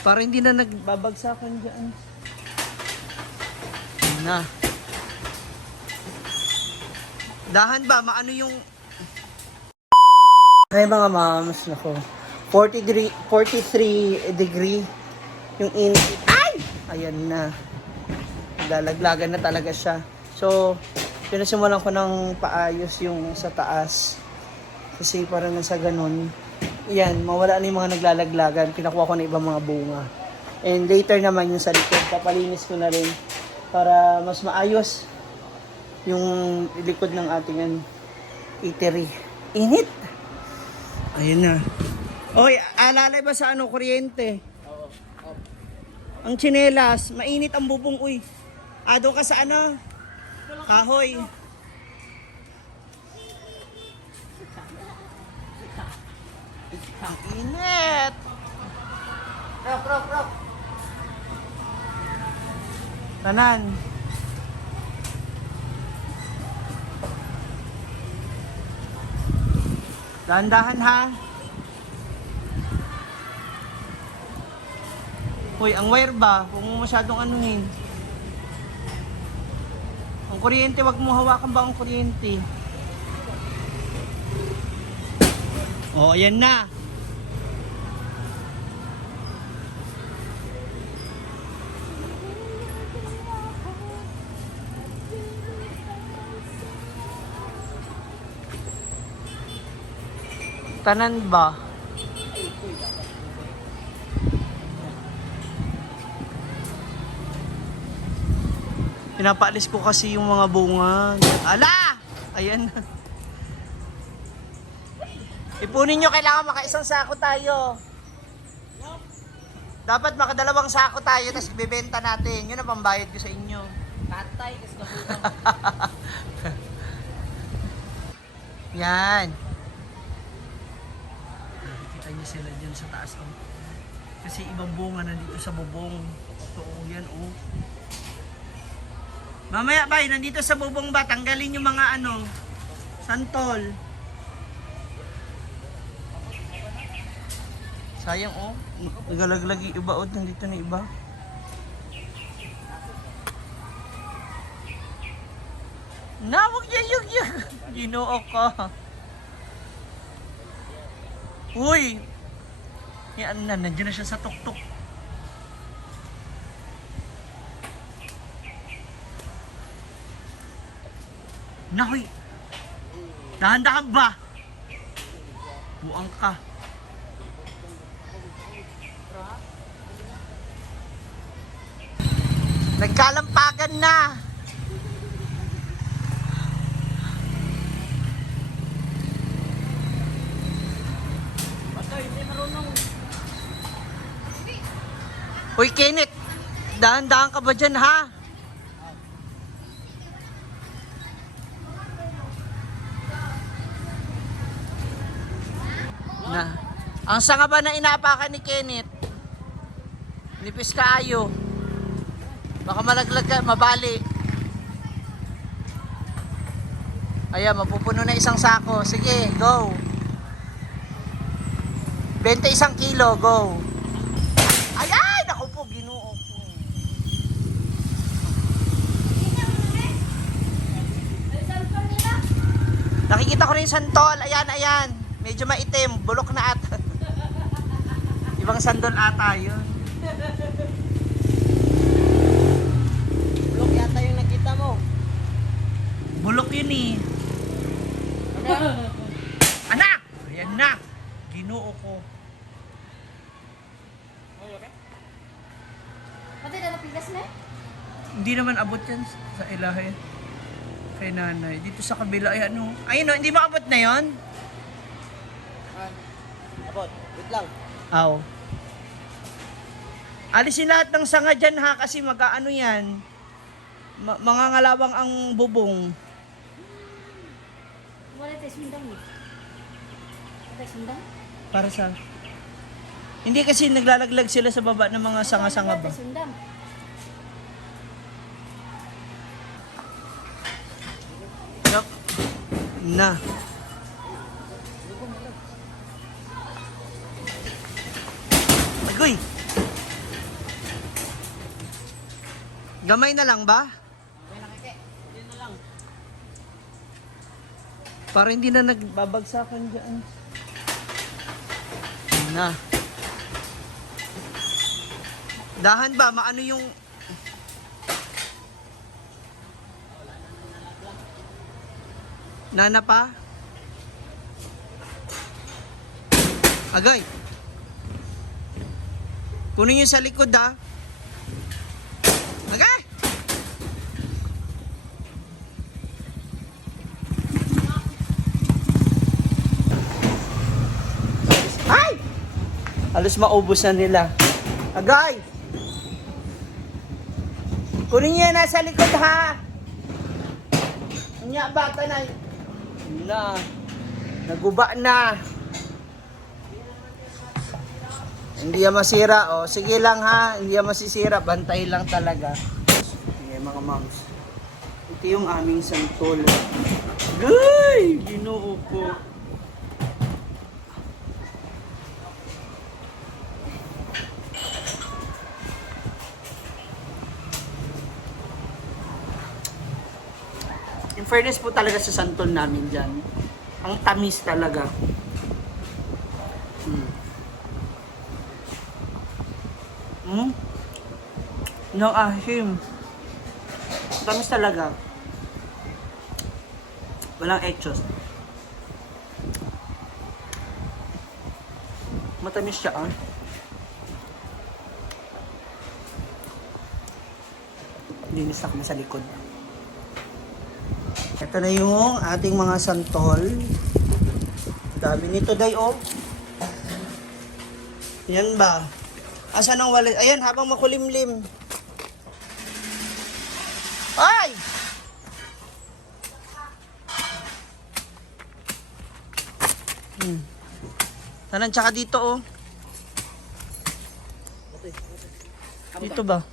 Para hindi na nagbabagsakan dyan. Ayun na. Dahan ba? Maano yung... Ay mga mams, nako. 43 degree yung init. Ay! Ayan na. Lalaglagan na talaga siya. So, pinasimulan ko ng paayos yung sa taas. Kasi parang nasa ganun. Yan, mawala na yung mga naglalaglagan. Pinakuha ko na ibang mga bunga. And later naman yung sa likod, papalinis ko na rin para mas maayos yung likod ng ating eatery. Init! Ayun na. Oy, alalay ba sa kuryente? Oo. Ang tsinelas, mainit ang bubong, uy. Doon ka sa kahoy. Ang init! Rock. Tanan. Dahan-dahan ha. Hoy, ang wire ba? Kung masyadong anuhin. Ang kuryente, wag mo hawakan ba ang kuryente? Oh, ayan na. Tanan ba? Pinapaalis ko kasi yung mga bunga. Ala! Ayan. Ipunin nyo, kailangan makaisang sako tayo. Dapat makadalawang sako tayo, tapos ibebenta natin. Yun ang pambayad ko sa inyo. Patay, kasi kabutan. Yan. Kita niyo sila dyan sa taas. Oh. Kasi ibang bunga nandito sa bubong. Ito, yan, oh. Mamaya bay, nandito sa bubong ba, tanggalin yung mga santol. Sayang oh, nagalaglag yung iba oh, nandito na iba. Wag niya yug. Ginoo ka. Uy! Yan na, nandiyan na siya sa tuktok. Nahoy! Dahan-dahan ba? Buang ka. Nagkalampagan na! Patay, hindi marunong. Uy, Kenneth! Dahan-dahan ka ba dyan, ha? Na. Ang sanga ba na inaapakan ni Kenneth? Nipis kaayo. Baka malaglag ka, mabali. Ayan, mapupuno na isang sako. Sige, go. 21 kilo, go. Ay, naku po, Ginoo po. Nakikita ko na yung santol. Ayan. Medyo maitim, bulok na ata. Ibang sandol ata yun. Bulok yata yung nakita mo. Bulok yun eh. Anak! Ayan na. Ginoo ko. Pati na napigas na eh? Hindi naman abot yan sa ilahe. Kay nanay. Dito sa kabila ay ayun o, hindi ba abot na yon? Abot, wait lang. Aw. Alisin lahat ng sanga dyan ha, kasi mag-aano yan. Mangangalawang ang bubong. Wala tayo sundang eh. Wala tayo sundang? Para sa... Hindi kasi naglalaglag sila sa baba ng mga sanga-sanga Wala ba? tayo sundang. Yup. Na. Agoy! Gamay na lang ba? Okay na kike. Yun na lang. Para hindi na nagbabagsakan dyan. Yun na. Dahan ba? Maano yung... Nana pa? Agay. Kunin yung sa likod ha. Agay! Ay! Halos maubos na nila. Agay! Kunin niya nasa likod ha. Nya bata na. Na. Naguba na. Hindi yan masira. O, sige lang ha. Hindi yan masisira. Bantay lang talaga. Sige mga moms. Ito yung aming santol. Ay! Ginoo ko. In fairness po talaga sa santol namin dyan. Ang tamis talaga. No asim. Tamis talaga. Walang etchos. Matamis siya ah. Linis na kami sa likod. Ito na yung ating mga santol. Dami nito day oh. Yan ba? Asan ang wallet? Ayan, habang makulimlim. Ay! Tanan tsaka dito oh. Dito ba?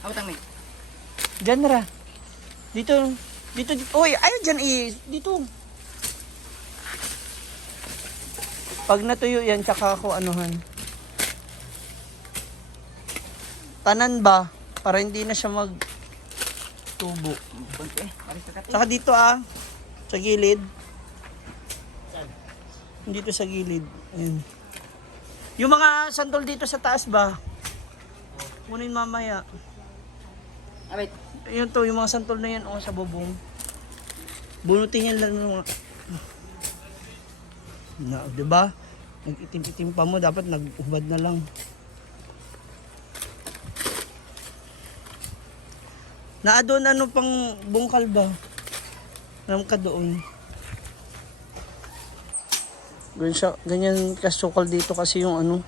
Ako tang Diyan ra. Dito. Dito. Uy, ayun dyan dito. Pag natuyo yan, tsaka ako anuhan. Tanan ba? Para hindi na siya magtubo. Tsaka dito ah. Sa gilid. Dito sa gilid. Ayan. Yung mga santol dito sa taas ba? Kunin mamaya. Abit. Yun to, yung mga santol na yan oh, sa bubong. Bunutin yan lang mga... Na, 'di ba? Nag-itim-itim pa mo, dapat nag-ubad na lang. Doon ano pang bungkal ba? Alam ka doon. Ganyan kasukal dito kasi yung ano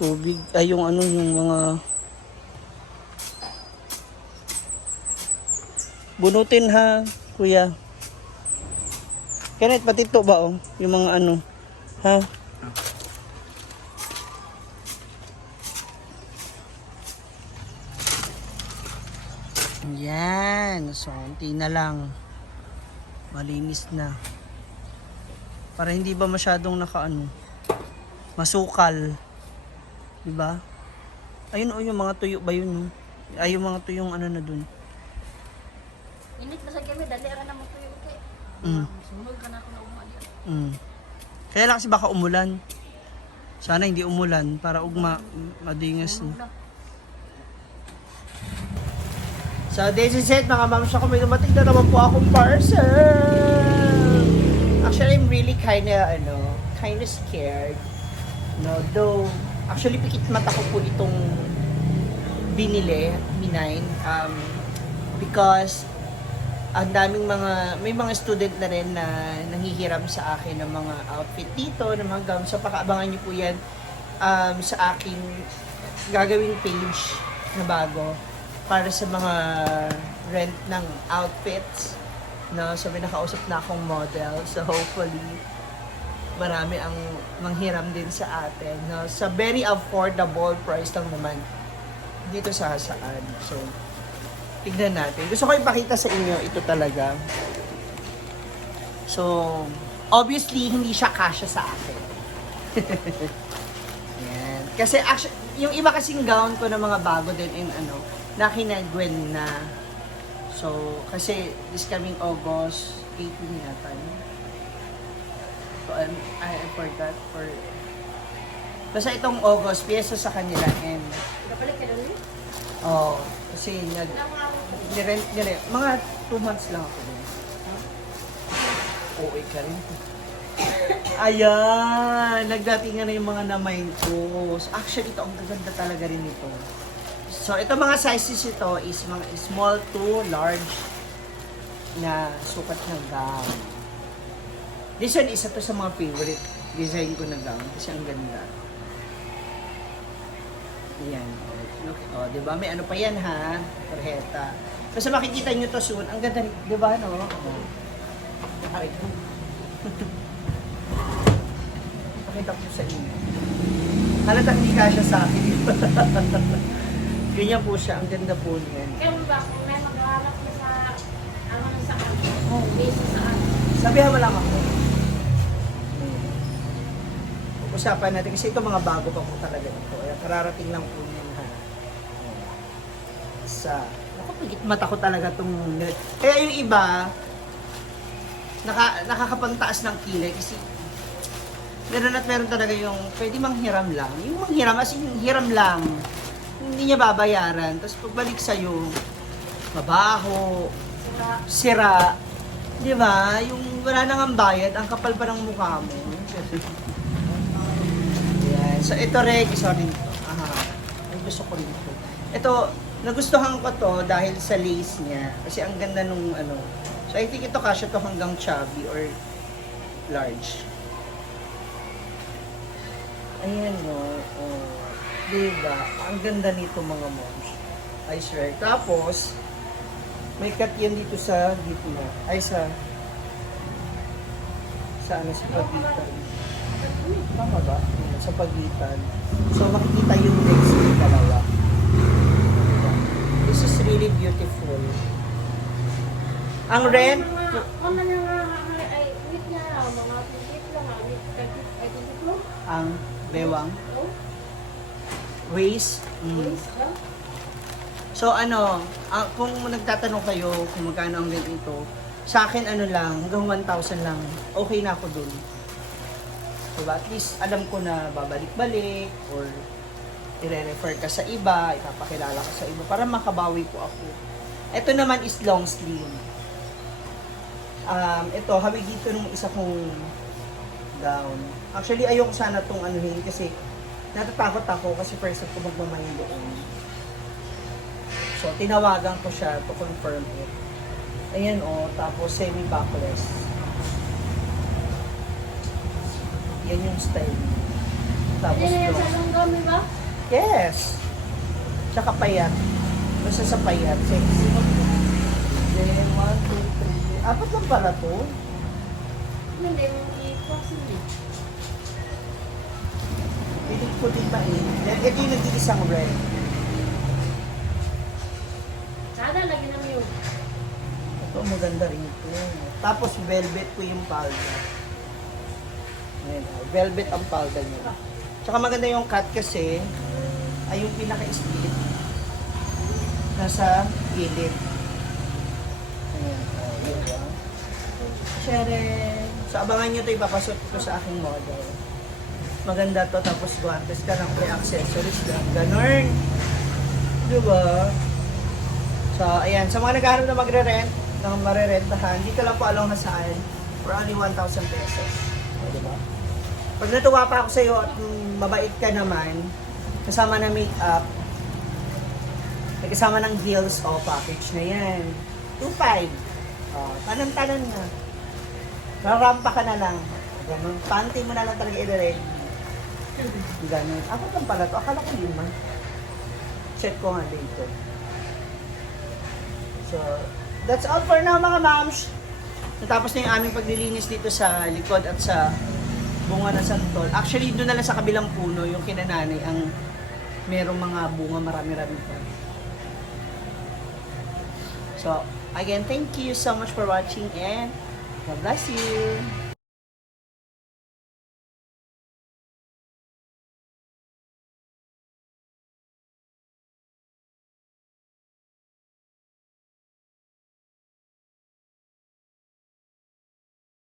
tubig ay yung ano yung mga bunutin ha, kuya. Kenneth, pati ito ba oh? Yung mga ano, ha? Yan. So, unti na lang. Malinis na. Para hindi ba masyadong nakaano, masukal. Diba? Ayun oh, yung mga tuyo ba yun? Ay, yung mga tuyong ano na dun. Init na sa kami, dali ka na magtuyo kay. Sunog ka na ako na umali. Kaya lang kasi baka umulan. Sana hindi umulan para ugma madingas na. So this is it mga ma'am. May dumating na naman po akong parcel. Actually, I'm really kinda scared. No, though actually pikit mata ko po itong binili, B9, because ang daming may mga student na rin na nanghihiram sa akin ng mga outfit dito, ng mga gowns. So, pakaabangan niyo po yan sa aking gagawing page na bago para sa mga rent ng outfits. No? So, may nakausap na akong model. So, hopefully, marami ang manghiram din sa atin. No? Sa very affordable price lang naman dito sa Hasaan. So, tignan natin. Gusto ko ipakita sa inyo ito talaga. So, obviously, hindi siya kasya sa akin. Kasi actually, yung iba kasing gown ko na mga bago din in ano, na kinagwen na. So, kasi this coming August 18 yata yun. So, I forgot for... Basta itong August, piyesa sa kanila and... Kapalik ka doon? Oh, kasi nirent, mga 2 months lang ako din. Oo, ka rin. Ayan, nagdatingan na yung mga na-mind ko. So, actually, ito, ang gaganda talaga rin ito. So, ito mga sizes ito is mga small to large na sukat ng gown. This one, isa to sa mga favorite design ko na gown kasi ang ganda. Ayan. Look, oh, di ba? May ano pa yan ha? Tarheta. Kasi makikita nyo to soon. Ang ganda, di ba, no? Oh. Ay, pakita ko sa inyo. Halatang hindi kasya sa akin. Ganyan po siya. Ang ganda po niyan. Kaya ba, kung may mag-aalap na sa, ano na sa akin, base sa akin. Sabihan mo lang ako. Usapan natin kasi ito mga bago pa po talaga ito. Kaya kararating lang po niyan ha. Isa. Ako, pigit mata ko talaga itong... Kaya yung iba, nakakapagtaas ng kilay kasi meron at meron talaga yung pwede manghiram lang. Yung manghiram, as in hiram lang. Hindi niya babayaran. Tapos pagbalik sa'yo, mabaho, sira. Di ba? Yung wala nang ang bayad, ang kapal pa ng mukha mo. Yan. So ito Reg, sorry nito. Aha. Ang gusto ko rin ito. Ito, nagustuhan ko to dahil sa lace niya. Kasi ang ganda nung ano. So I think ito kasya to hanggang chubby or large. Ayan no. Oh. Diba? Ang ganda nito mga moms. I swear. Tapos, may cut yan dito sa gitna. Ay sa ano sa pagitan. Tama ba? Ayan, sa pagitan. So makikita yung legs ng dalawa. Diba? This is really beautiful. Ang red, Ano na nga, ay, wait nga, mga ticket lang, ay, ticket mo? ang bewang, Oh, waist. base ba? So ano, kung nagtatanong kayo kung magkano ang rent ito, sa akin ano lang, hanggang 1,000 lang, okay na ako dun. Diba? At least alam ko na babalik-balik or i-refer ka sa iba, ipapakilala ka sa iba para makabawi po ako. Ito naman is long sleeve. Ito, hawig dito nung isa kong gown. Actually, ayoko sana itong anuhin kasi natatakot ako kasi first ko magmamahin doon. So, tinawagan ko siya to confirm it. Ayan o, tapos semi-backless. Yan yung style. Tapos Hindi na yan sa long. Longgami ba? Yes! Tsaka payat. Basta sa payat. Sexy. Then, 1, 2, 3. Apat lang pala to. Hindi mo i-crossing din. Pilit ko din ba eh. Then, ito yung nag-iisang red. Sana lagi naman yung Ito, maganda rin ito. Tapos, velvet ko yung palda. Ayan, velvet ang palda niya. Tsaka maganda yung cut kasi ay yung pinaka-split nasa gilid. Ayan, yun ba? Shere! So, abangan nyo ito, ipapasot ko sa aking model. Maganda to, tapos guantes ka lang, may accessories lang. Ganon! Diba? So, ayan. Sa mga naghahanap na magre-rent, na marerentahan, dito lang po along na saan, for only 1,000 pesos. O, diba? Pag natuwa pa ako sa'yo at mabait ka naman, kasama na make-up, may kasama ng heels, package na yan. 2,500. Tanan-tanan na. Rarampa ka na lang. Ganun. Panty mo na lang talaga i-ready. Ganun. Ako lang pala to. Akala ko 5. Check ko nga dito. So, that's all for now mga moms. Natapos na yung aming paglilinis dito sa likod at sa bunga ng santol. Actually, doon na lang sa kabilang puno, yung kinananay, ang merong mga bunga, marami-rami pa. So, again, thank you so much for watching and God bless you.